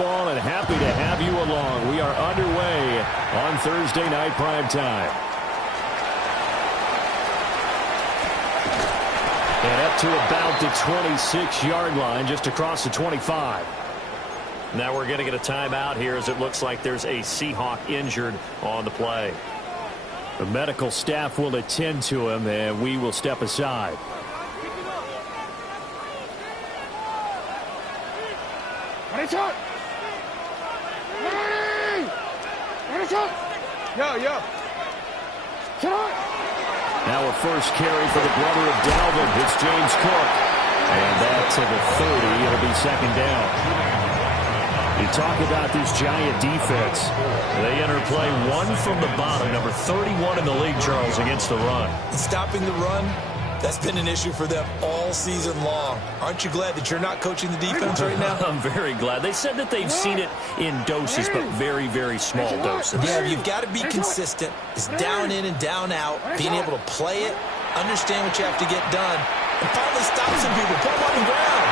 football and happy to have you along. We are underway on Thursday night primetime. And up to about the 26-yard line, just across the 25. Now we're going to get a timeout here as it looks like there's a Seahawk injured on the play. The medical staff will attend to him, and we will step aside. Now a first carry for the brother of Dalvin. It's James Cook. And that to the 30. It'll be second down. You talk about this Giant defense. They enter play one from the bottom, number 31 in the league, Charles, against the run. Stopping the run, that's been an issue for them all season long. Aren't you glad that you're not coaching the defense right now? I'm very glad. They said that they've seen it in doses, but very, very small doses. Yeah, you've got to be consistent. It's down in and down out, being able to play it, understand what you have to get done, and finally stop some people, put them on the ground.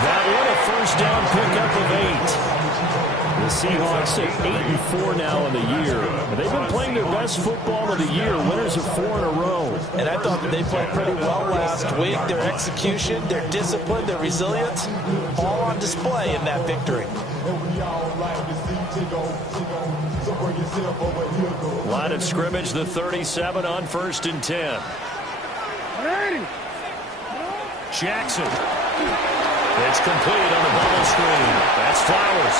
That one a first down pickup of 8. The Seahawks at 8-4 now in the year. They've been playing their best football of the year, winners of 4 in a row. And I thought that they played pretty well last week. Their execution, their discipline, their resilience, all on display in that victory. Line of scrimmage, the 37 on 1st and 10. Jackson. It's complete on the bubble screen. That's Flowers.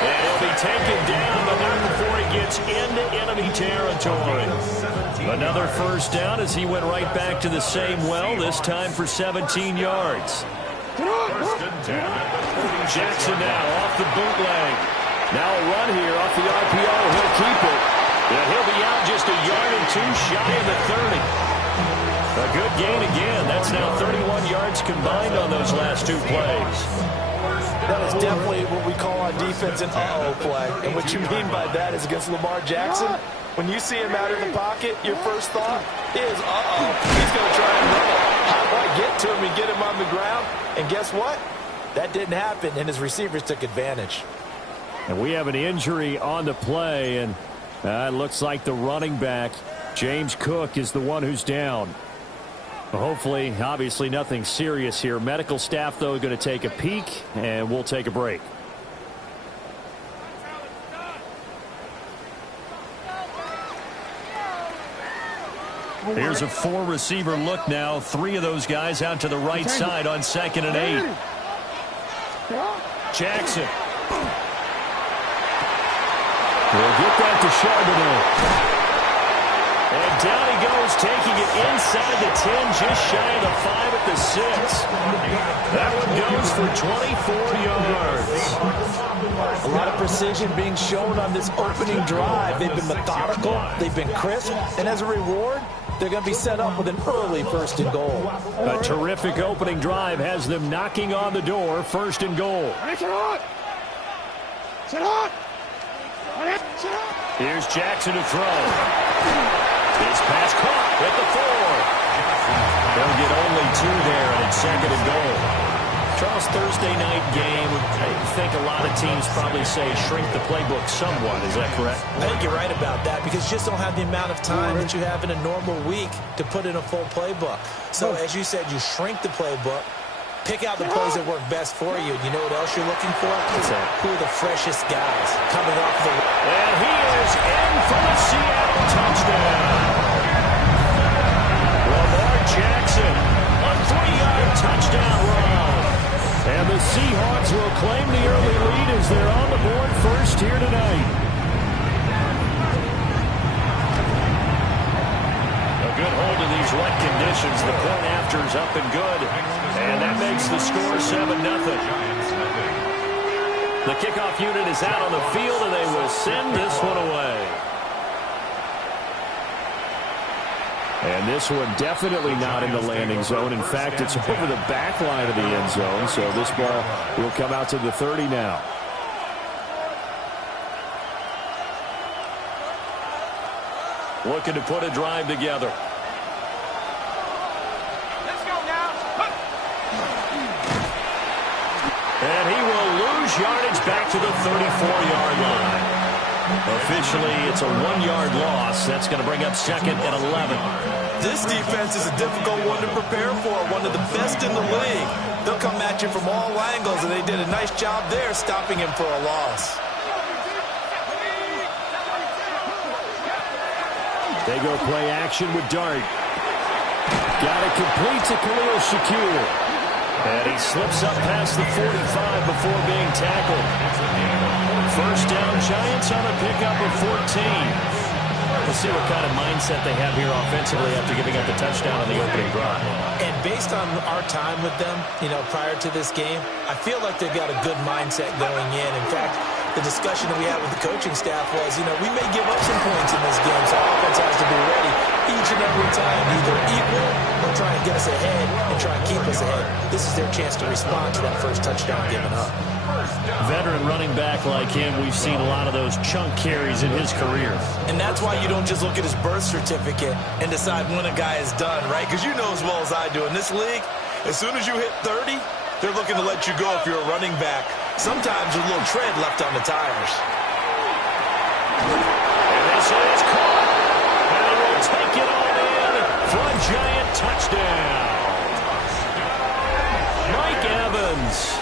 And he'll be taken down, but not before he gets into enemy territory. Another first down as he went right back to the same well, this time for 17 yards. Jackson now off the bootleg. Now a run here off the RPO. He'll keep it. And he'll be out just a yard and 2 shy of the 30. A good gain again. That's now 31 yards combined on those last 2 plays. That is definitely what we call on defense an uh-oh play. And what you mean by that is against Lamar Jackson, when you see him out of the pocket, your first thought is, uh-oh, he's going to try and run it. How do I get to him and get him on the ground? And guess what? That didn't happen, and his receivers took advantage. And we have an injury on the play, and it looks like the running back, James Cook, is the one who's down. Hopefully, obviously nothing serious here. Medical staff, though, going to take a peek, and we'll take a break. Here's a 4-receiver look now. 3 of those guys out to the right side on 2nd and 8. Jackson. We'll get that to Charbonnet. And down he goes, taking it inside the 10, just shy of the 5 at the 6. That one goes for 24 yards. A lot of precision being shown on this opening drive. They've been methodical, they've been crisp, and as a reward, they're going to be set up with an early 1st and goal. A terrific opening drive has them knocking on the door, 1st and goal. Here's Jackson to throw. His pass caught at the 4. They'll get only 2 there, and it's 2nd and goal. Charles, Thursday night game, I think a lot of teams probably say shrink the playbook somewhat. Is that correct? I think you're right about that because you just don't have the amount of time that you have in a normal week to put in a full playbook. So, as you said, you shrink the playbook, pick out the plays that work best for you. And you know what else you're looking for? Who are the freshest guys coming off the... And he is in for the Seattle touchdown. Lamar Jackson, a 3-yard touchdown run. And the Seahawks will claim the early lead as they're on the board first here tonight. A good hold of these wet conditions. The point after is up and good. And that makes the score 7-0. The kickoff unit is out on the field, and they will send this one away. And this one definitely not in the landing zone. In fact, it's over the back line of the end zone, so this ball will come out to the 30 now. Looking to put a drive together. Let's go now. And he will lose yardage back to the 34-yard line. Officially, it's a 1-yard loss. That's going to bring up second and 11. This defense is a difficult one to prepare for, one of the best in the league. They'll come at you from all angles, and they did a nice job there stopping him for a loss. They go play action with Dart. Got it complete to Khalil Shakir. And he slips up past the 45 before being tackled. First down, Giants on a pickup of 14. We'll see what kind of mindset they have here offensively after giving up the touchdown on the opening drive. And based on our time with them, prior to this game, I feel like they've got a good mindset going in. In fact, the discussion that we had with the coaching staff was, we may give up some points in this game, so our offense has to be ready each and every time, either equal or try and get us ahead and try and keep us ahead. This is their chance to respond to that first touchdown given up. Veteran running back like him, we've seen a lot of those chunk carries in his career. And that's why you don't just look at his birth certificate and decide when a guy is done, right? Because you know as well as I do, in this league, as soon as you hit 30, they're looking to let you go if you're a running back. Sometimes with a little tread left on the tires. And this is caught. And he will take it all in for a Giant touchdown. Mike Evans,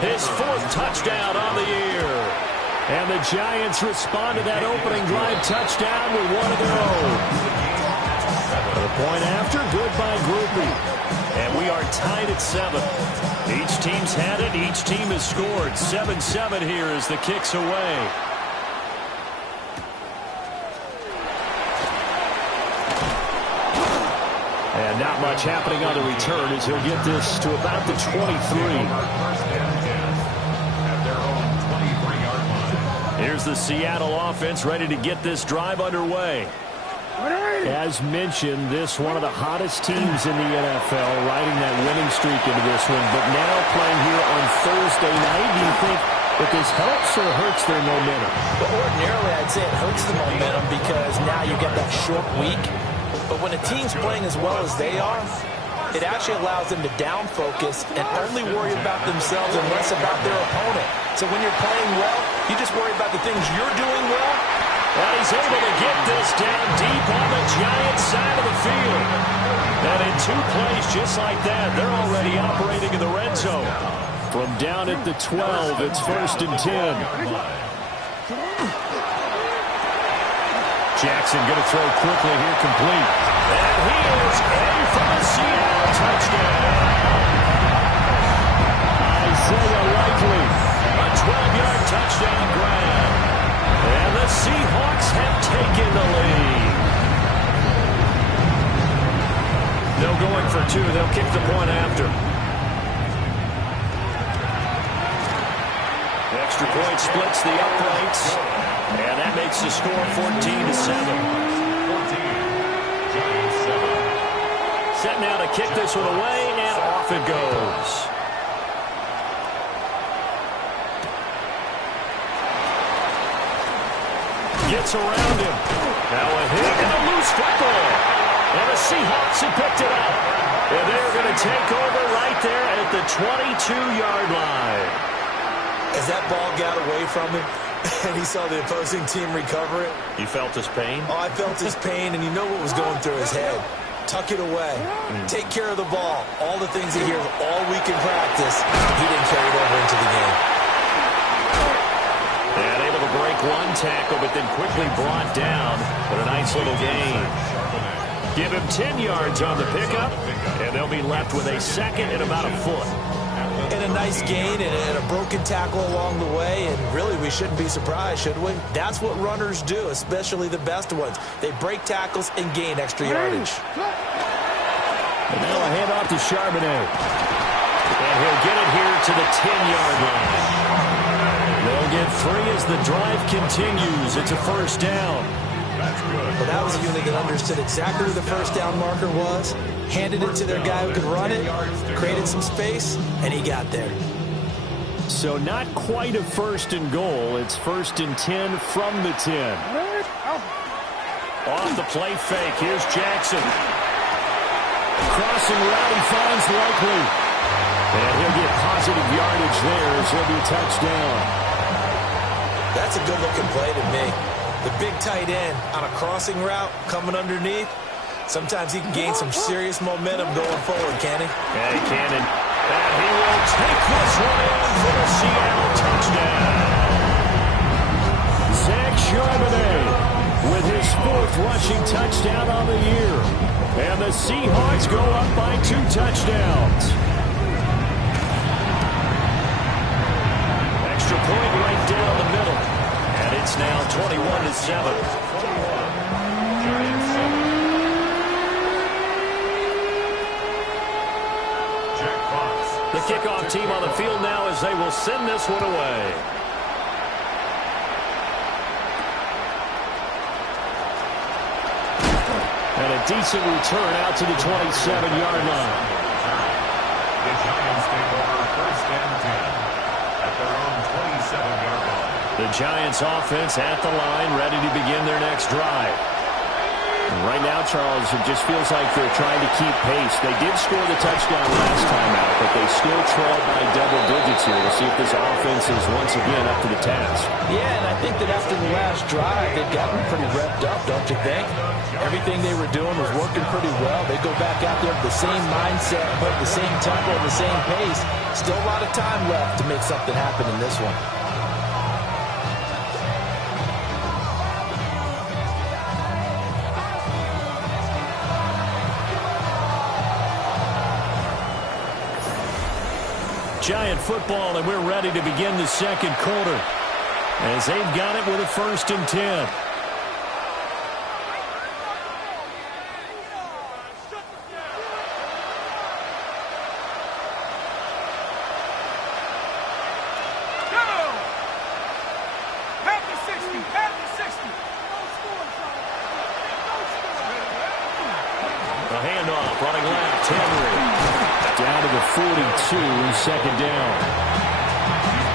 his 4th touchdown on the year. And the Giants respond to that opening drive touchdown with one of their own. The point after, good by Groupie. And we are tied at 7. Each team's had it. Each team has scored. 7-7 here as the kick's away. And not much happening on the return as he'll get this to about the 23. Here's the Seattle offense ready to get this drive underway. As mentioned, this one of the hottest teams in the NFL, riding that winning streak into this one, but now playing here on Thursday night. Do you think that this helps or hurts their momentum? Well, ordinarily, I'd say it hurts the momentum because now you get that short week. But when a team's playing as well as they are, it actually allows them to down focus and only worry about themselves and less about their opponent. So when you're playing well, you just worry about the things you're doing well. And he's able to get this down deep on the Giants side of the field. And in 2 plays just like that, they're already operating in the red zone. From down at the 12, it's 1st and 10. Jackson going to throw quickly here, complete. And he is in for the Seattle touchdown. Isaiah Likely, a 12-yard touchdown grab. And the Seahawks have taken the lead. No going for 2. They'll kick the point after. Extra point splits the uprights. And that makes the score 14-7. Set now to kick this one away, and off it goes. Gets around him. Now a hit and a loose football. And the Seahawks have picked it up. And they're going to take over right there at the 22-yard line. As that ball got away from him and he saw the opposing team recover it. You felt his pain? Oh, I felt his pain, and you know what was going through his head. Tuck it away. Take care of the ball. All the things he hears all week in practice, he didn't carry it over into the game. And able to break one tackle, but then quickly brought down. But a nice little gain. Give him 10 yards on the pickup, and they'll be left with a second and about a foot. And a nice gain and a broken tackle along the way, and really we shouldn't be surprised, should we? That's what runners do, especially the best ones. They break tackles and gain extra yardage. And now a handoff to Charbonnet. And he'll get it here to the 10-yard line. They'll get free as the drive continues. It's a first down. Well, that was a unit that understood exactly where the first down marker was, handed it to their guy who could run it, created some space, and he got there. So not quite a first and goal. It's 1st and 10 from the 10. Off the play fake. Here's Jackson. Crossing route, he finds Likely. And he'll get positive yardage there as he'll be touchdown. That's a good-looking play to me. The big tight end on a crossing route coming underneath. Sometimes he can gain some serious momentum going forward, can he? Yeah, he can. And he will take this one in for the Seattle touchdown. Zach Charbonnet with his 4th rushing touchdown on the year. And the Seahawks go up by 2 touchdowns. Extra point right down the middle. And it's now 21-7. The kickoff team on the field now as they will send this one away. And a decent return out to the 27-yard line. The Giants take over 1st and 10 at their own 27-yard line. The Giants offense at the line, ready to begin their next drive. And right now, Charles, it just feels like they're trying to keep pace. They did score the touchdown last time out, but they still trail by double digits here. We'll see if this offense is once again up to the task. Yeah, and I think that after the last drive, they've gotten pretty revved up, don't you think? Everything they were doing was working pretty well. They go back out there with the same mindset, but the same tempo, the same pace. Still a lot of time left to make something happen in this one. Giant football, and we're ready to begin the second quarter as they've got it with a 1st and 10. A handoff, running left, Henry. Down to the 42, 2nd down.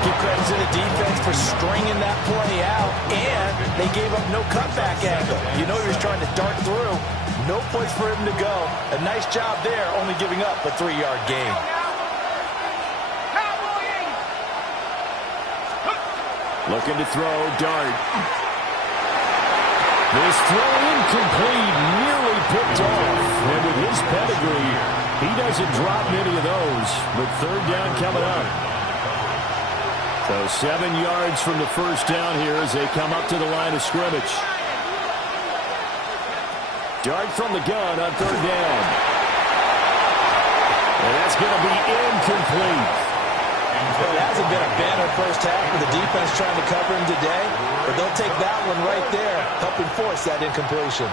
Give credit to the defense for stringing that play out, and they gave up no cutback angle. You know he was trying to dart through. No place for him to go. A nice job there, only giving up a 3-yard gain. Looking to throw, Dart. This throw incomplete, nearly picked off. And with his pedigree, he doesn't drop many of those. But 3rd down coming up. So 7 yards from the 1st down here as they come up to the line of scrimmage. Dart from the gun on 3rd down. And that's going to be incomplete. Well, it hasn't been a banner first half for the defense trying to cover him today, but they'll take that one right there, helping force that incompletion.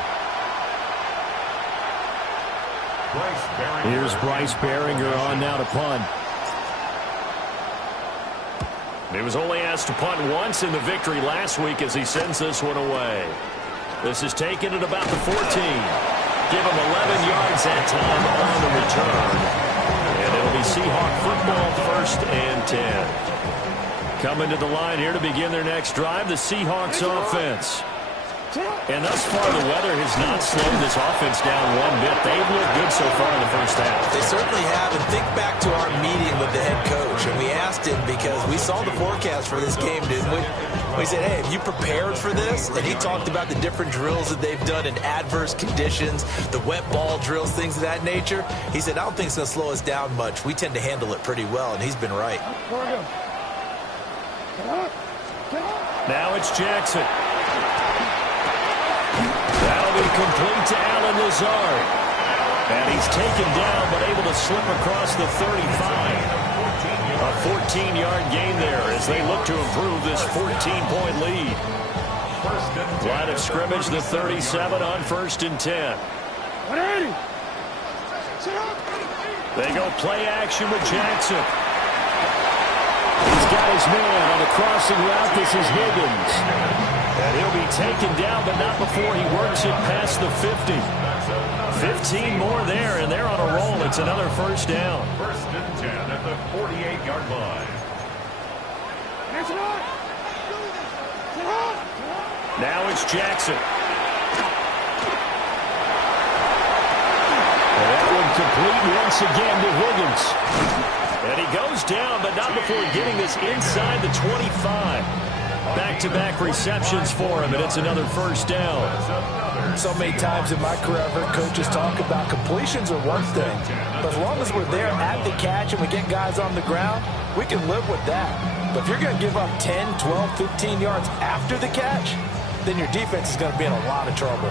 Here's Bryce Baringer on now to punt. He was only asked to punt once in the victory last week as he sends this one away. This is taken at about the 14. Give him 11 yards that time on the return. And it'll be Seahawk football 1st and 10. Coming to the line here to begin their next drive, the Seahawks offense. And thus far, the weather has not slowed this offense down one bit. They've looked good so far in the 1st half. They certainly have. And think back to our meeting with the head coach. And we asked him because we saw the forecast for this game, didn't we? We said, hey, have you prepared for this? And he talked about the different drills that they've done in adverse conditions, the wet ball drills, things of that nature. He said, I don't think it's going to slow us down much. We tend to handle it pretty well, and he's been right. Now it's Jackson. That'll be complete to Allen Lazard. And he's taken down, but able to slip across the 35. A 14-yard gain there as they look to improve this 14-point lead. Line of scrimmage, the 37 on 1st and 10. They go play action with Jackson. He's got his man on the crossing route. This is Higgins. And he'll be taken down, but not before he works it past the 50. 15 more there, and they're on a roll. It's another 1st down. 1st and 10 at the 48-yard line. Now it's Jackson. And that one complete once again to Higgins. And he goes down, but not before getting this inside the 25. Back back-to-back receptions for him, and it's another first down. So many times in my career, I've heard coaches talk about completions are one thing. But as long as we're there at the catch and we get guys on the ground, we can live with that. But if you're going to give up 10, 12, 15 yards after the catch, then your defense is going to be in a lot of trouble.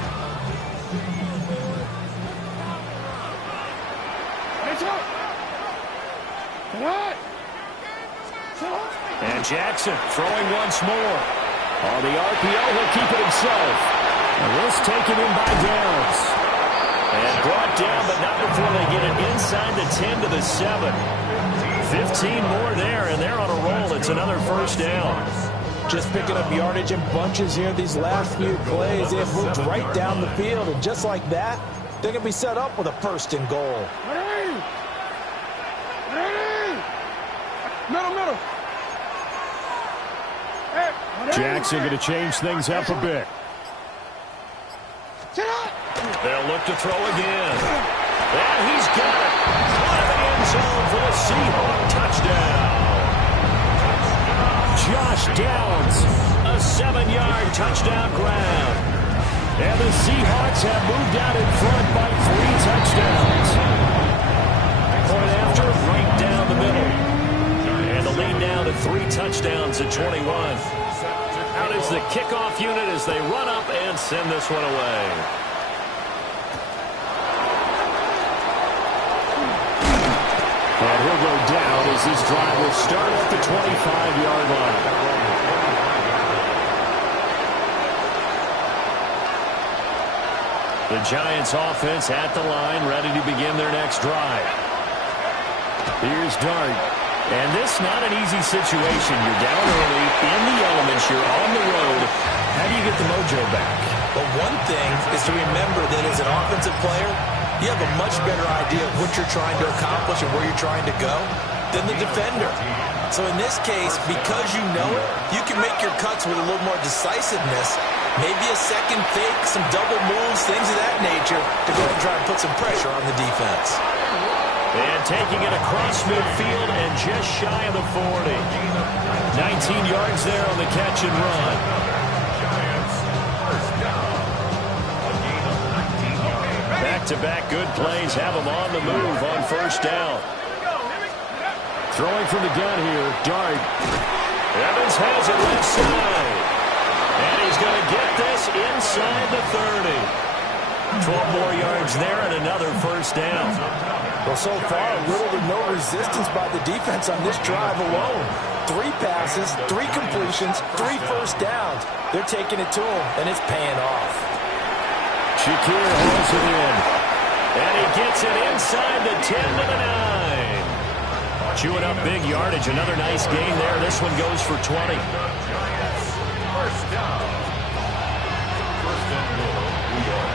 And Jackson throwing once more. On the RPO, he'll keep it himself. And this taken in by Downs. And brought down, but not before they get it inside the 10 to the 7. 15 more there, and they're on a roll. It's another first down. Just picking up yardage in bunches here these last few plays. They've moved right down the field, and just like that, they're going to be set up with a first and goal. Middle. Jackson going to change things up a bit. They'll look to throw again. And he's got it. Out of the end zone for the Seahawks touchdown. Josh Downs, a 7-yard touchdown grab. And the Seahawks have moved out in front by 3 touchdowns. Point after, right down the middle. And the lead now to 3 touchdowns at 21. Out is the kickoff unit as they run up and send this one away. And he'll go down as this drive will start at the 25-yard line. The Giants offense at the line, ready to begin their next drive. Here's Dart. And this not an easy situation. You're down early, in the elements, you're on the road. How do you get the mojo back? But one thing is to remember that as an offensive player, you have a much better idea of what you're trying to accomplish and where you're trying to go than the defender. So in this case, because you know it, you can make your cuts with a little more decisiveness, maybe a second fake, some double moves, things of that nature, to go and try and put some pressure on the defense. And taking it across midfield and just shy of the 40. 19 yards there on the catch and run. Back-to-back good plays have them on the move on first down. Throwing from the gun here, Dart. Evans has it left side. And he's going to get this inside the 30. 12 more yards there and another first down. Well, so far, little to no resistance by the defense on this drive alone. 3 passes, 3 completions, 3 first downs. They're taking it to him, and it's paying off. Shakir holds it in. And he gets it inside the 10 to the 9. Chewing up big yardage. Another nice gain there. This one goes for 20. First down. First and goal, New York.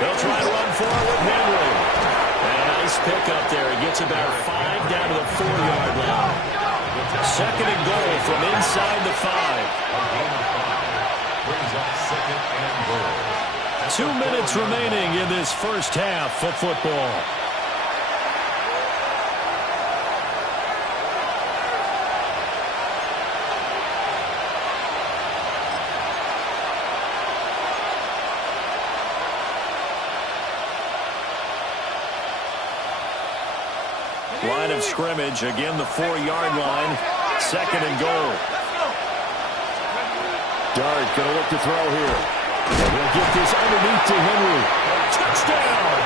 They'll try to run forward with Henry. And a nice pickup there. He gets about 5 down to the 4-yard line. Second and goal from inside the 5. Brings up second and goal. 2 minutes remaining in this first half of football. Line of scrimmage, again the 4-yard line. Second and goal. Dart going to look to throw here. And he'll get this underneath to Henry. Touchdown!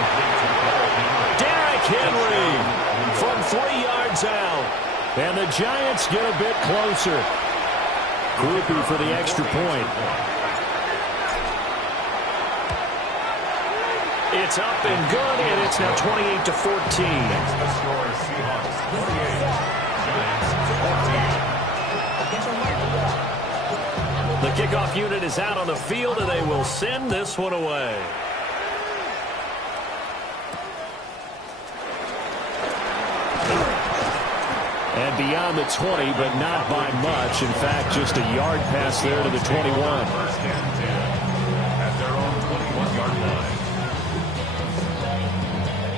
Derrick Henry from 3 yards out. And the Giants get a bit closer. Groupie for the extra point. It's up and good, and it's now 28-14. The score is Seahawks 28, Giants 14. The kickoff unit is out on the field, and they will send this one away. And beyond the 20, but not by much. In fact, just a yard pass there to the 21. First and 10 at their own 21-yard line.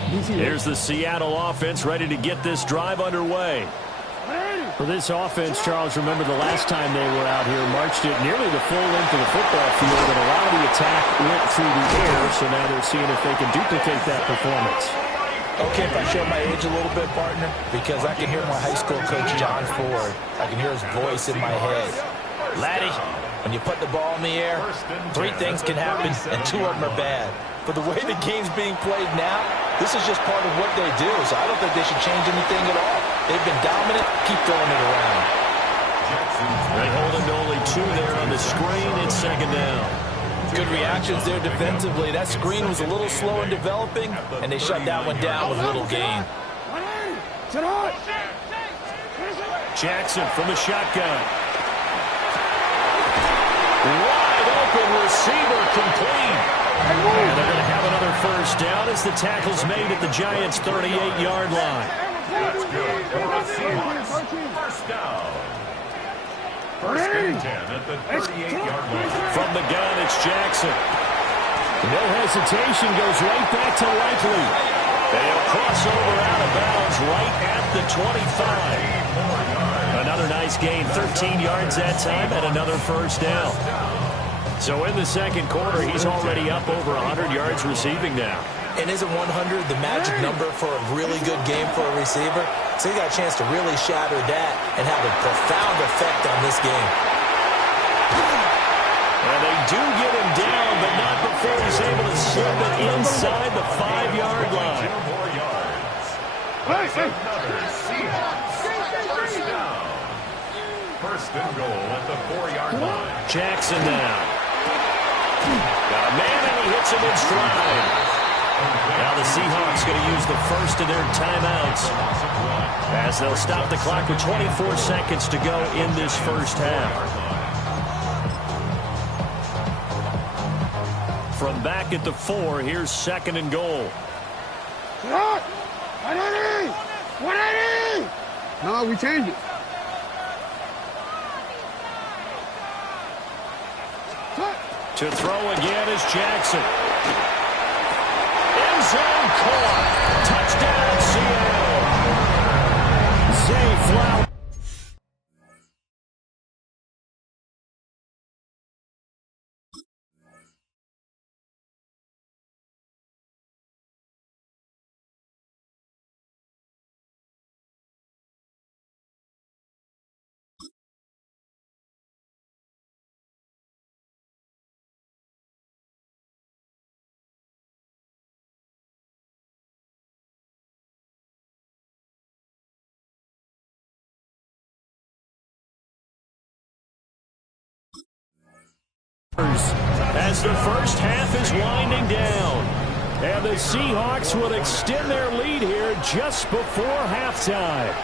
Here's the Seattle offense ready to get this drive underway. For this offense, Charles, remember the last time they were out here, marched it nearly the full length of the football field, and a lot of the attack went through the air, so now they're seeing if they can duplicate that performance. Okay, if I show my age a little bit, partner, because I can hear my high school coach, John Ford. I can hear his voice in my head. Laddie, when you put the ball in the air, 3 things can happen, and 2 of them are bad. For the way the game's being played now, this is just part of what they do, so I don't think they should change anything at all. They've been dominant. Keep throwing it around. They hold him to only 2 there on the screen. It's 2nd down. Good reactions there defensively. That screen was a little slow in developing, and they shut that one down with little gain. Jackson from the shotgun. Wide open receiver complete. And they're going to have another first down as the tackle's made at the Giants' 38-yard line. That's good for the Seahawks. First down. First and 10 at the 38-yard line. From the gun, it's Jackson. No hesitation, goes right back to Likely. They'll cross over out of bounds right at the 25. Another nice gain, 13 yards that time, and another first down. So in the second quarter, he's already up over 100 yards receiving now. And isn't 100 the magic number for a really good game for a receiver? So he got a chance to really shatter that and have a profound effect on this game. And they do get him down, but not before he's able to slip it inside the 5-yard line. 2 more yards. Another Seahawks. First down. First and goal at the 4-yard line. Jackson now. Got a man, and he hits him in stride. Now the Seahawks going to use the first of their timeouts as they'll stop the clock with 24 seconds to go in this first half. From back at the 4, here's 2nd and goal. No, we changed it. To throw again is Jackson. End zone caught. Touchdown, Seattle. Zay Flowers. As the first half is winding down. And the Seahawks will extend their lead here just before halftime.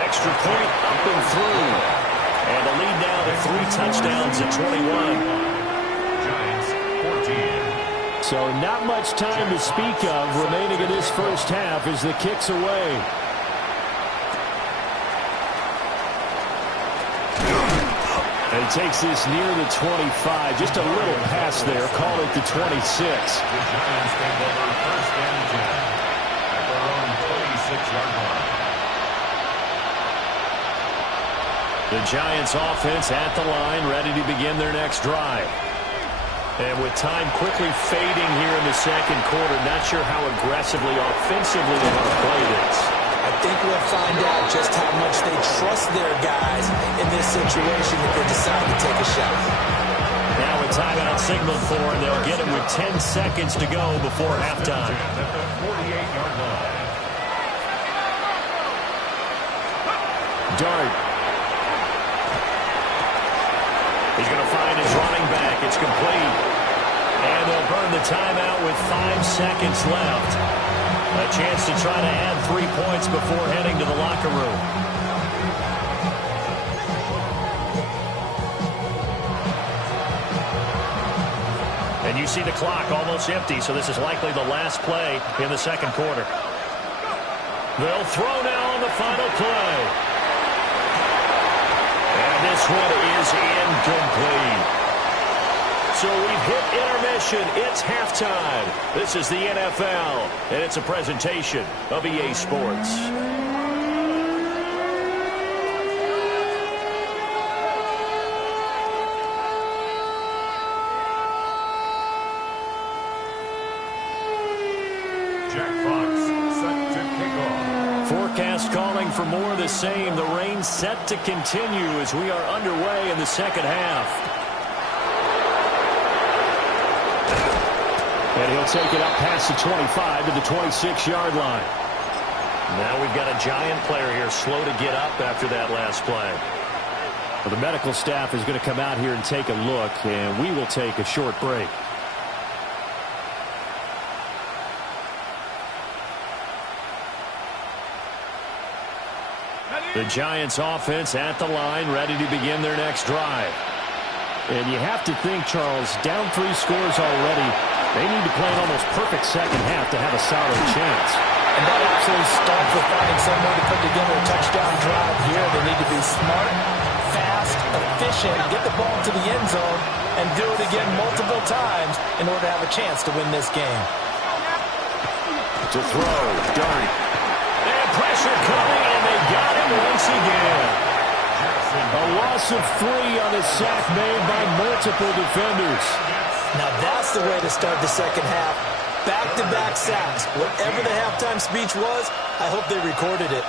Extra point up and through. And the lead now to 3 touchdowns at 21. Giants 14. So not much time to speak of remaining in this first half as the kick's away. And takes this near the 25. Just a little pass there. Call it the 26. The Giants take over first and 10 at their own 26-yard line. The Giants offense at the line, ready to begin their next drive. And with time quickly fading here in the second quarter, not sure how aggressively, offensively they want to play this. I think we'll find out just how much they trust their guys in this situation if they decide to take a shot. Now a timeout signaled for, and they'll get it with 10 seconds to go before halftime. At the 48-yard line. Dart. He's going to find his running back. It's complete. And they'll burn the timeout with 5 seconds left. A chance to try to add 3 points before heading to the locker room. And you see the clock almost empty, so this is likely the last play in the second quarter. They'll throw now on the final play. And this one is incomplete. So we've hit intermission. It's halftime. This is the NFL, and it's a presentation of EA Sports. Jack Fox set to kick off. Forecast calling for more of the same. The rain set to continue as we are underway in the second half. And he'll take it up past the 25 to the 26-yard line. Now we've got a Giant player here slow to get up after that last play. Well, the medical staff is going to come out here and take a look, and we will take a short break. The Giants offense at the line, ready to begin their next drive. And you have to think, Charles, down 3 scores already. They need to play an almost perfect second half to have a solid chance. And that actually starts with finding some way to put together a touchdown drive here. They need to be smart, fast, efficient, get the ball to the end zone, and do it again multiple times in order to have a chance to win this game. To throw, Darn. And pressure coming, and they got him once again. A loss of 3 on a sack made by multiple defenders. Now that's the way to start the second half. Back-to-back sacks. Whatever the halftime speech was, I hope they recorded it.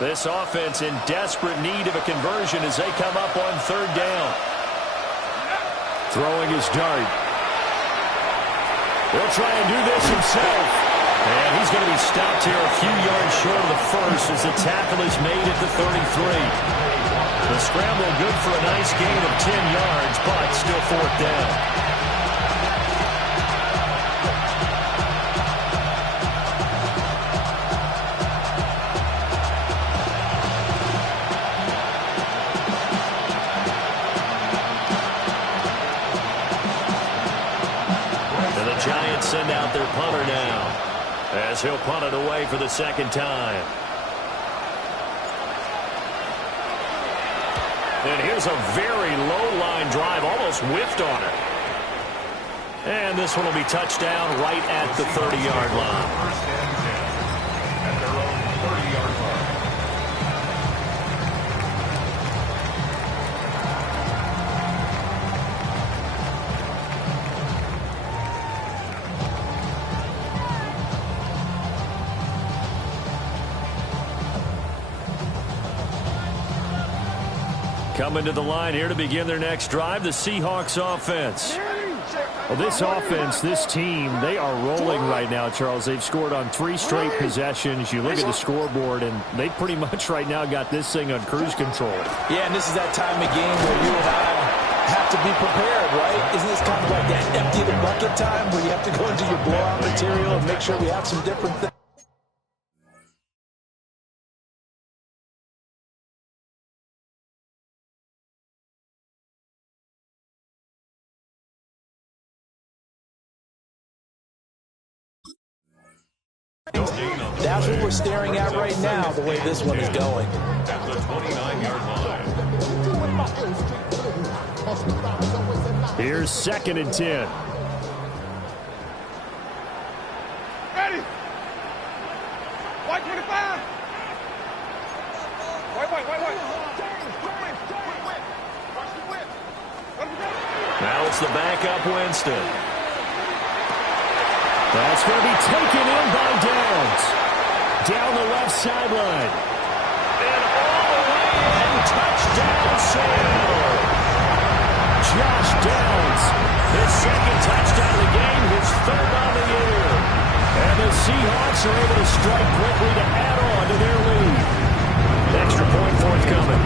This offense in desperate need of a conversion as they come up on 3rd down. Throwing his dart. He'll try and do this himself. And he's going to be stopped here a few yards short of the first as the tackle is made at the 33. The scramble good for a nice gain of 10 yards, but still 4th down. Send out their punter now as he'll punt it away for the 2nd time. And here's a very low line drive, almost whiffed on it. And this one will be touchdown right at the 30-yard line. First and 10 at their own 30-yard line. Coming to the line here to begin their next drive, the Seahawks offense. Well, this offense, this team, they are rolling right now, Charles. They've scored on 3 straight possessions. You look at the scoreboard, and they pretty much right now got this thing on cruise control. Yeah, and this is that time of game where you and I have to be prepared, right? Isn't this kind of like that empty the bucket time where you have to go into your blowout material and make sure we have some different things? That's what we're staring at right now, the way this one is going. At the 29-yard line. Here's 2nd and 10. Ready. White 25. White. Now it's the backup Winston. That's going to be taken in by Downs. Down the left sideline. And all the way in. Touchdown, Sam. Josh Downs. His 2nd touchdown of the game. His 3rd on the year. And the Seahawks are able to strike quickly to add on to their lead. Extra point forthcoming.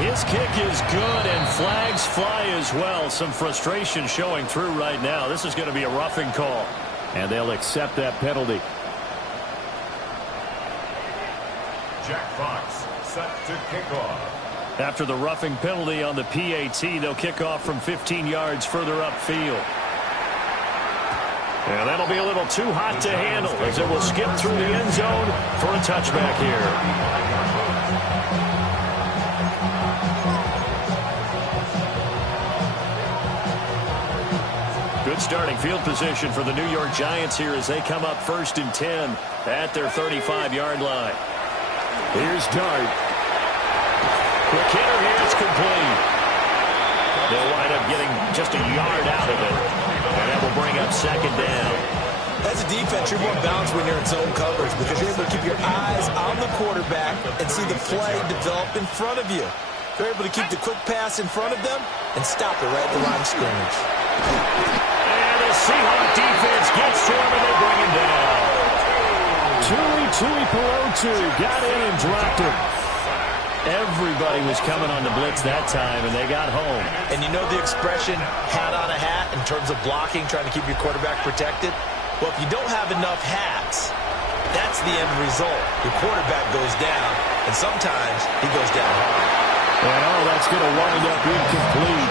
His kick is good, and flags fly as well. Some frustration showing through right now. This is going to be a roughing call. And they'll accept that penalty. Jack Fox set to kick off. After the roughing penalty on the PAT, they'll kick off from 15 yards further upfield. And that'll be a little too hot to handle as it will skip through the end zone for a touchback here. Good starting field position for the New York Giants here as they come up 1st and 10 at their 35-yard line. Here's Dart. McKinnon here, it's complete. They'll wind up getting just a yard out of it. And that will bring up 2nd down. As a defense, you're more balanced when you're in zone coverage because you're able to keep your eyes on the quarterback and see the play develop in front of you. You're able to keep the quick pass in front of them and stop it right at the line of scrimmage. And the Seahawks defense gets to him, and they bring him down. Tui Pelotu got in and dropped him. Everybody was coming on the blitz that time, and they got home. And you know the expression, hat on a hat, in terms of blocking, trying to keep your quarterback protected? Well, if you don't have enough hats, that's the end result. Your quarterback goes down, and sometimes he goes down hard. Well, that's going to wind up incomplete.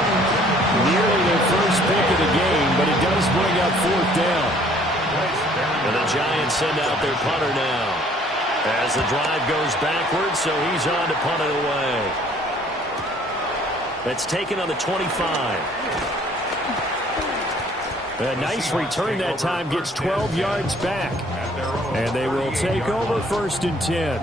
Nearly their first pick of the game, but it does bring up 4th down. And the Giants send out their punter now. As the drive goes backwards, so he's on to punt it away. That's taken on the 25. A nice return that time, gets 12 yards back. And they will take over 1st and 10.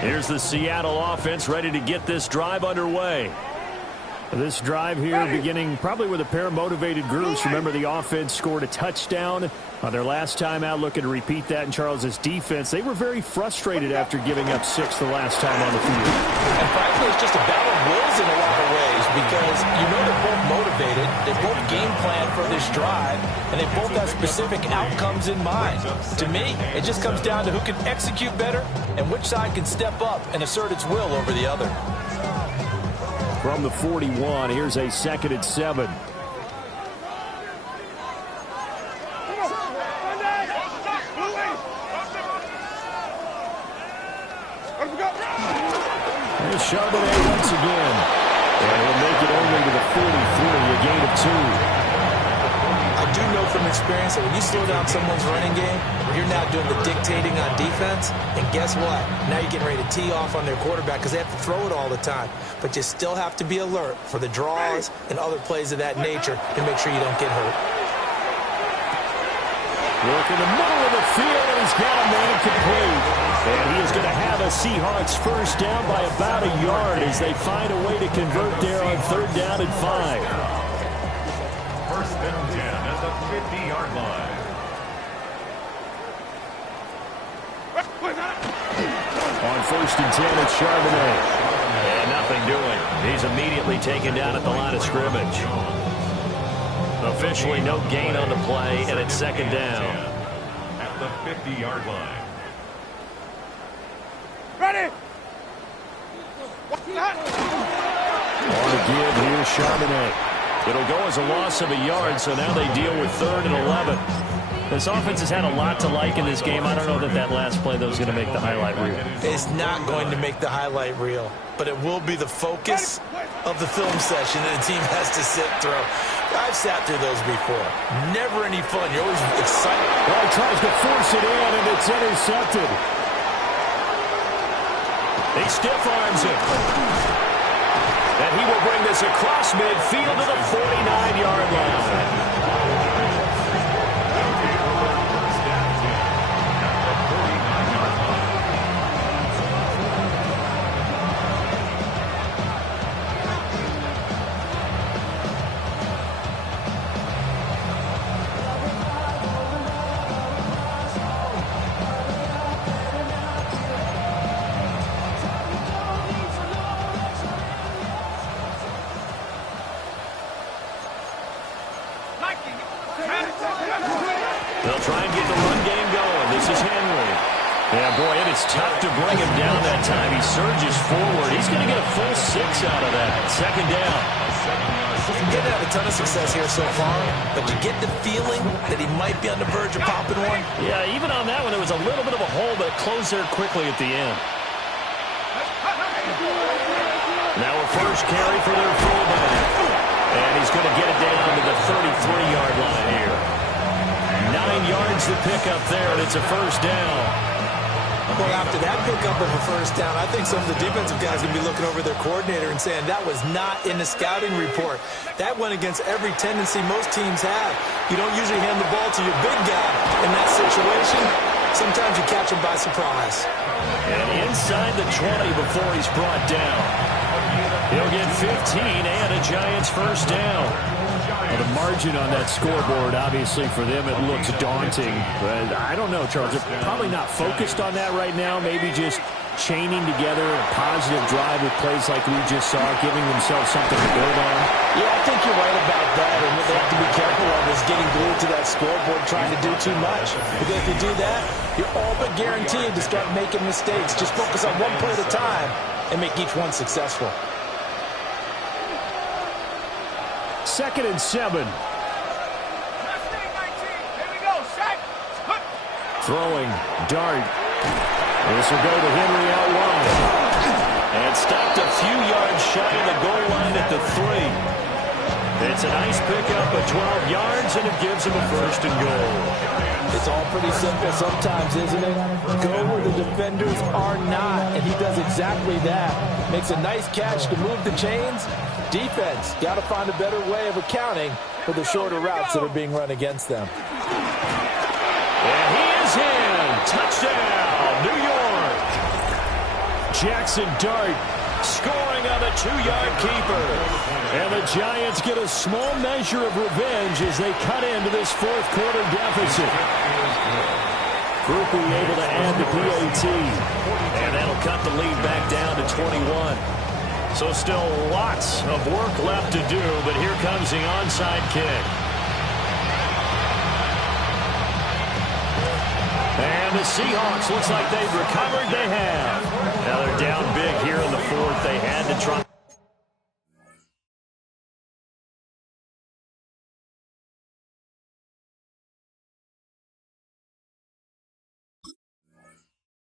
Here's the Seattle offense ready to get this drive underway. This drive here beginning probably with a pair of motivated groups. Remember, the offense scored a touchdown on their last time out, looking to repeat that in Charles's defense. They were very frustrated after giving up 6 the last time on the field. And frankly, it's just a battle of wills in a lot of ways because you know they're both motivated. They both game plan for this drive, and they both have specific outcomes in mind. To me, it just comes down to who can execute better and which side can step up and assert its will over the other. From the 41, here's a 2nd and 7. Here's Charbonnet once again. And he'll make it only to the 43, a gain of 2. I do know from experience that when you slow down someone's running game, you're now doing the dictating on defense. And guess what? Now you're getting ready to tee off on their quarterback because they have to throw it all the time. But you still have to be alert for the draws and other plays of that nature to make sure you don't get hurt. Look in the middle of the field, and he's got a man complete. And he is going to have a Seahawks first down by about a yard as they find a way to convert there on 3rd down and 5. 1st and 10 at the 50-yard line. On 1st and 10, it's Charbonnet. And nothing doing. He's immediately taken down at the line of scrimmage. Officially no gain on the play, and it's 2nd down. At the 50-yard line. Ready? On the give, here's Charbonnet. It'll go as a loss of a yard, so now they deal with 3rd and 11. This offense has had a lot to like in this game. I don't know that last play, though, is going to make the highlight reel. It's not going to make the highlight reel, but it will be the focus of the film session that the team has to sit through. I've sat through those before. Never any fun. You're always excited. Well, he tries to force it in, and it's intercepted. He stiff arms it. And he will bring this across midfield to the 49-yard line. They'll try and get the run game going. This is Henry. Yeah, boy, and it's tough to bring him down that time. He surges forward. He's going to get a full 6 out of that. Second down. He's getting out a ton of success here so far, but you get the feeling that he might be on the verge of popping one. Yeah, even on that one, there was a little bit of a hole, but it closed there quickly at the end. Now a first carry for their fullback. And he's going to get it down to the 33-yard line here. 9 yards to pick up there, and it's a first down. Well, after that pickup of a first down, I think some of the defensive guys are going to be looking over their coordinator and saying that was not in the scouting report. That went against every tendency most teams have. You don't usually hand the ball to your big guy in that situation. Sometimes you catch him by surprise. And inside the 20 before he's brought down. He'll get 15 and a Giants first down. Well, the margin on that scoreboard, obviously, for them, it looks daunting. But I don't know, Charles. They're probably not focused on that right now. Maybe just chaining together a positive drive with plays like we just saw, giving themselves something to build on. Yeah, I think you're right about that. And what they have to be careful of is getting glued to that scoreboard, trying to do too much. Because if you do that, you're all but guaranteed to start making mistakes. Just focus on one play at a time and make each one successful. 2nd and 7. Throwing, dart. This will go to Henry out wide. And stopped a few yards shy of the goal line at the 3. It's a nice pickup of 12 yards, and it gives him a first and goal. It's all pretty simple sometimes, isn't it? Go where the defenders are not, and he does exactly that. Makes a nice catch to move the chains. Defense, got to find a better way of accounting for the shorter routes that are being run against them. And he is in. Touchdown, New York. Jackson Dart scoring on a 2-yard keeper. And the Giants get a small measure of revenge as they cut into this fourth quarter deficit. Grupe able to add the PAT. And that'll cut the lead back down to 21. So still lots of work left to do, but here comes the onside kick. And the Seahawks, looks like they've recovered. They have. Now they're down big here in the fourth. They had to try.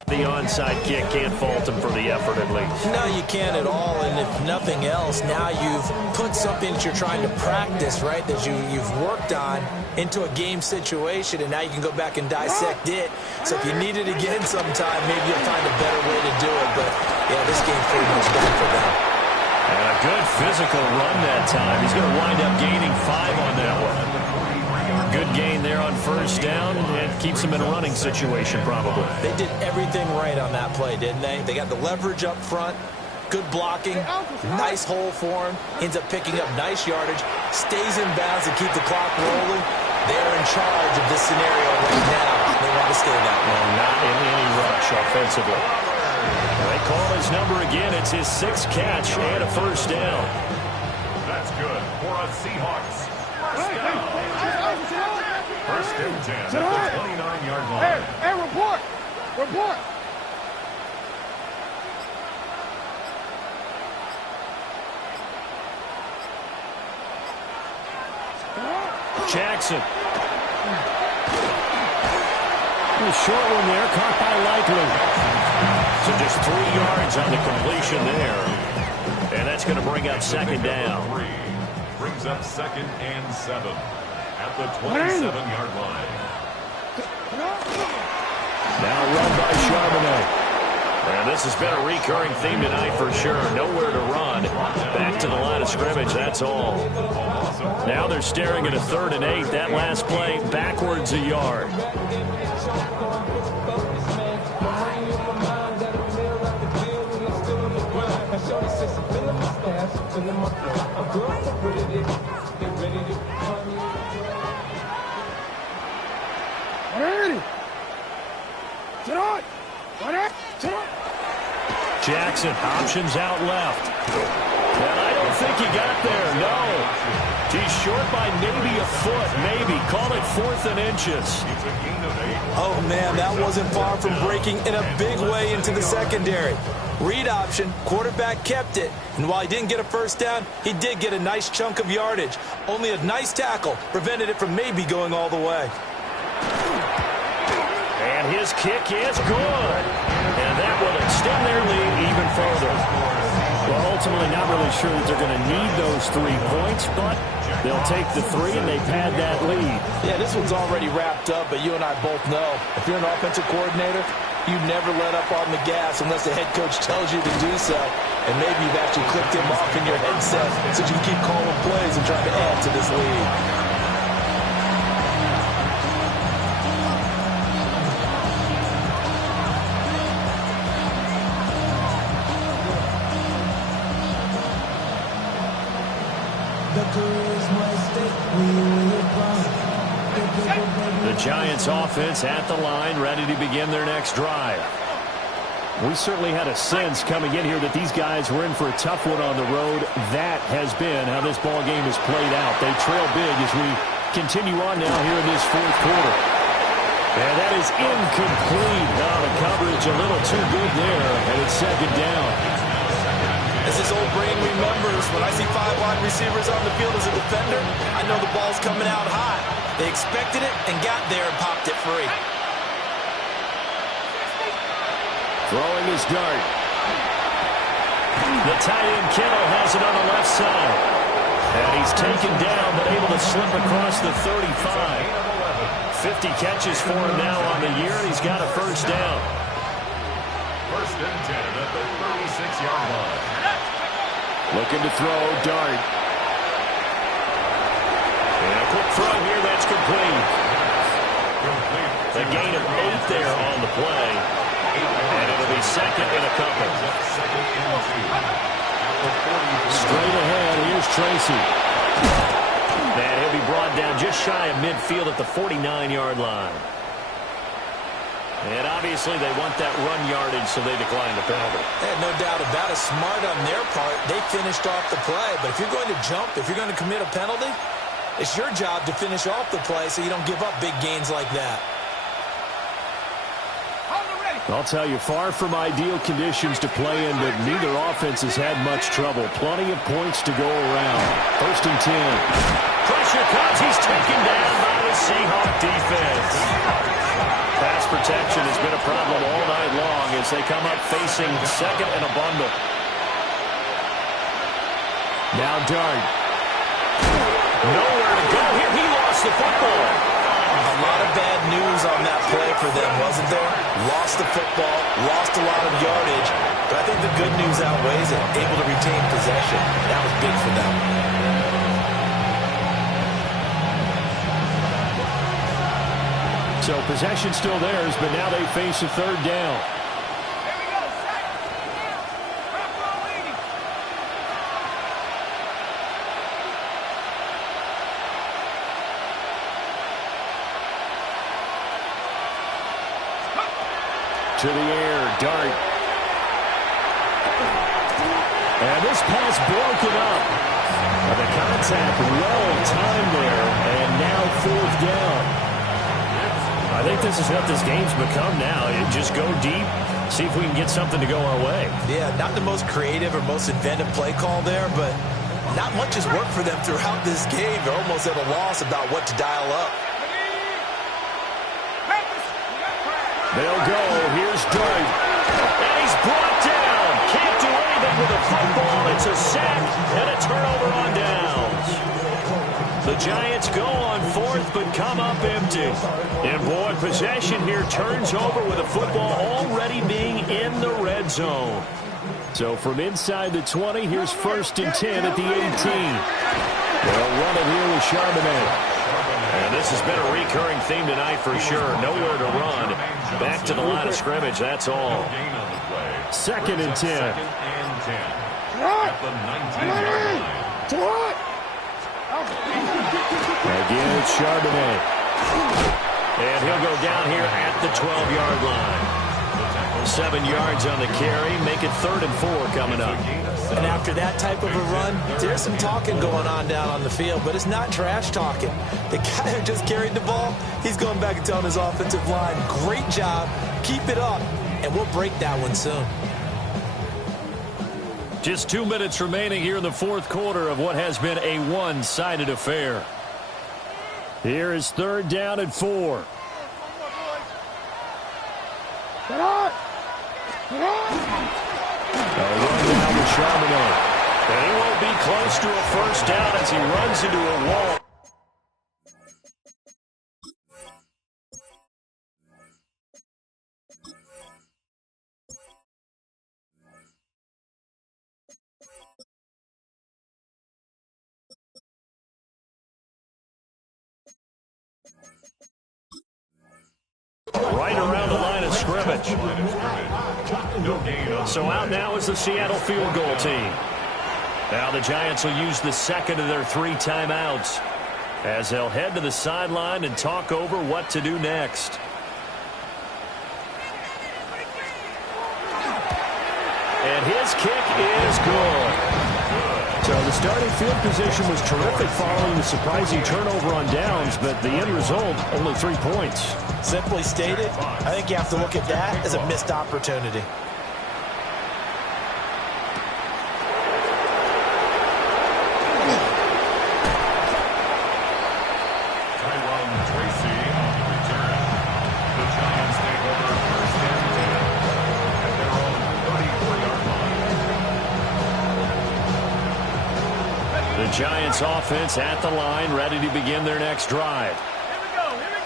The onside kick, can't fault him for the effort at least. No, you can't at all, and if nothing else, now you've put something that you're trying to practice, right, that you've worked on into a game situation, and now you can go back and dissect it. So if you need it again sometime, maybe you'll find a better way to do it. But, yeah, this game's pretty much done for them. And a good physical run that time. He's going to wind up gaining 5 on that one. Good gain there on first down, and keeps him in a running situation probably. They did everything right on that play, didn't they? They got the leverage up front, good blocking, nice hole for him, ends up picking up nice yardage, stays in bounds to keep the clock rolling. They're in charge of this scenario right now. They want to stay that way. Well, not in any rush offensively. They call his number again. It's his 6th catch and a first down. That's good for a Seahawks. First down. First and 10 at the 29-yard line. Hey, report! Report! Jackson. A short one there, caught by Likely. So just 3 yards on the completion there. And that's going to bring up second down. Brings up 2nd and 7 at the 27-yard line. Now run by Charbonnet. And this has been a recurring theme tonight for sure. Nowhere to run. Back to the line of scrimmage, that's all. Now they're staring at a 3rd and 8. That last play, backwards a yard. Jackson, options out left. And I don't think he got there, no. He's short by maybe a foot, maybe. Call it 4th and inches. Oh, man, that wasn't far from breaking in a big way into the secondary. Read option, quarterback kept it. And while he didn't get a first down, he did get a nice chunk of yardage. Only a nice tackle prevented it from maybe going all the way. And his kick is good. And that will extend their lead even further. Well, ultimately not really sure that they're going to need those 3 points, but they'll take the 3 and they pad that lead. Yeah, this one's already wrapped up, but you and I both know if you're an offensive coordinator, you never let up on the gas unless the head coach tells you to do so. And maybe you've actually clicked him off in your headset so you can keep calling plays and trying to add to this lead. The Giants offense at the line, ready to begin their next drive. We certainly had a sense coming in here that these guys were in for a tough one on the road. That has been how this ball game has played out. They trail big as we continue on now here in this 4th quarter. And that is incomplete. Now the coverage a little too good there, and it's 2nd down. As his old brain remembers, when I see 5 wide receivers on the field as a defender, I know the ball's coming out high. They expected it and got there and popped it free. Throwing his dart. The tight end Kittle has it on the left side. And he's taken down but able to slip across the 35. 50 catches for him now on the year, and he's got a first down. 1st and 10 at the 36-yard line. Looking to throw, dart. And a quick throw here, that's complete. A gain of 8 there on the play. And it'll be 2nd and a couple. Straight ahead, here's Tracy. And he'll be brought down just shy of midfield at the 49-yard line. And obviously they want that run yardage, so they decline the penalty. No doubt about it. Smart on their part. They finished off the play. But if you're going to jump, if you're going to commit a penalty, it's your job to finish off the play so you don't give up big gains like that. I'll tell you, far from ideal conditions to play in, but neither offense has had much trouble. Plenty of points to go around. 1st and 10. Pressure comes. He's taken down by the Seahawk defense. Pass protection has been a problem all night long as they come up facing 2nd and a bundle. Now Dart. Nowhere to go here. He lost the football. A lot of bad news on that play for them, wasn't there? Lost the football, lost a lot of yardage, but I think the good news outweighs it. Able to retain possession. That was big for them. So possession still theirs, but now they face a 3rd down. To the air, Dart. And this pass broken up. And the contact well-timed there, and now 4th down. I think this is what this game's become now. Just go deep, see if we can get something to go our way. Yeah, not the most creative or most inventive play call there, but not much has worked for them throughout this game. They're almost at a loss about what to dial up. They'll go. Here's Dart. And he's brought down. Can't do anything with the football. It's a sack and a turnover on downs. The Giants go on 4th but come up empty. And boy, possession here turns over with the football already being in the red zone. So from inside the 20, here's 1st and 10 at the 18. They'll run it here with Charbonnet. And this has been a recurring theme tonight for sure. Nowhere to run. Back to the line of scrimmage, that's all. 2nd and 10. At the 19-yard line. Again, it's Charbonnet. And he'll go down here at the 12-yard line. 7 yards on the carry. Make it 3rd and 4 coming up. And after that type of a run, there's some talking going on down on the field, but it's not trash talking. The guy who just carried the ball, he's going back and telling his offensive line, great job, keep it up, and we'll break that one soon. Just 2 minutes remaining here in the fourth quarter of what has been a one-sided affair. Here is 3rd down and 4. Get on! Get on! A run down with Charbonnet. And he won't be close to a first down as he runs into a wall. Right around the line of scrimmage. So out now is the Seattle field goal team. Now the Giants will use the second of their 3 timeouts as they'll head to the sideline and talk over what to do next. And his kick is good. So the starting field position was terrific following the surprising turnover on downs, but the end result, only 3 points. Simply stated, I think you have to look at that as a missed opportunity. Tyrone Tracy on the return. The Giants take over 1st and 10 at their own 34-yard line. The Giants offense at the line, ready to begin their next drive.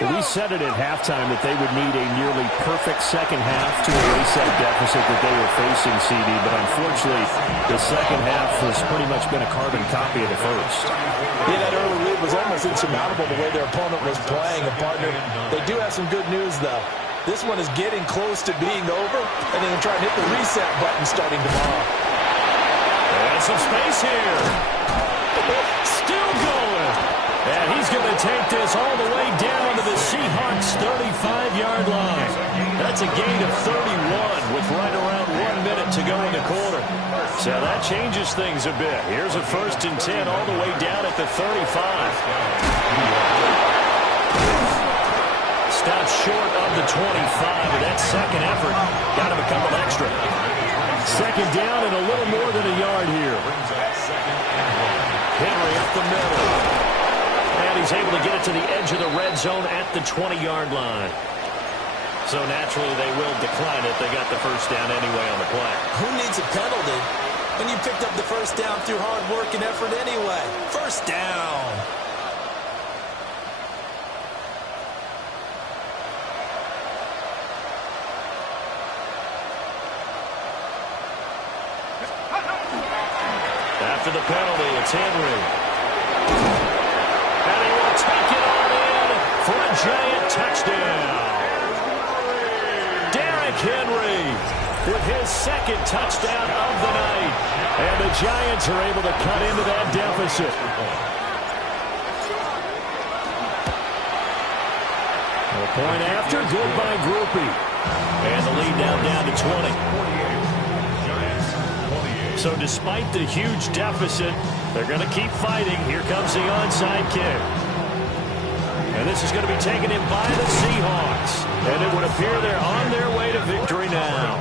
We said it at halftime that they would need a nearly perfect second half to erase that deficit that they were facing, CD, but unfortunately the second half has pretty much been a carbon copy of the first. Yeah, that early lead was almost insurmountable the way their opponent was playing. And partner, they do have some good news, though. This one is getting close to being over, and they're going to try and hit the reset button starting tomorrow. And some space here. Still going. And he's going to take this all the way down to the Seahawks' 35-yard line. That's a gain of 31 with right around 1 minute to go in the quarter. So that changes things a bit. Here's a 1st and 10 all the way down at the 35. Stops short of the 25, and that second effort got him a couple extra. Second down and a little more than a yard here. Henry up the middle. And he's able to get it to the edge of the red zone at the 20-yard line. So naturally they will decline it. They got the first down anyway on the play. Who needs a penalty when you picked up the first down through hard work and effort anyway? First down. After the penalty, it's Henry. And he will take it on in for a Giant touchdown. Derrick Henry with his 2nd touchdown of the night. And the Giants are able to cut into that deficit. A point after, good by Grupe. And the lead now down to 20. So despite the huge deficit, they're going to keep fighting. Here comes the onside kick. And this is going to be taken in by the Seahawks. And it would appear they're on their way to victory now.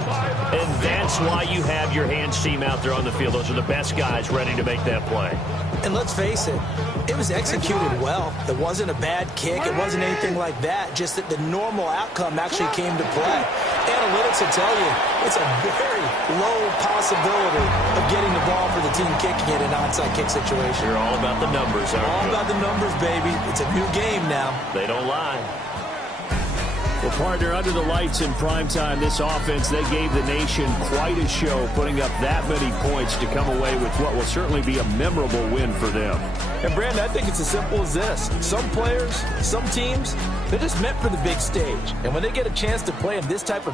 And that's why you have your hands team out there on the field. Those are the best guys ready to make that play. And let's face it, it was executed well. It wasn't a bad kick. It wasn't anything like that. Just that the normal outcome actually came to play. Analytics will tell you it's a very low possibility of getting the ball for the team kicking it in an onside kick situation. You're all about the numbers, aren't you? All about the numbers, baby. It's a new game now. They don't lie. Well, partner, under the lights in primetime, this offense, they gave the nation quite a show, putting up that many points to come away with what will certainly be a memorable win for them. And, Brandon, I think it's as simple as this. Some players, some teams, they're just meant for the big stage. And when they get a chance to play in this type of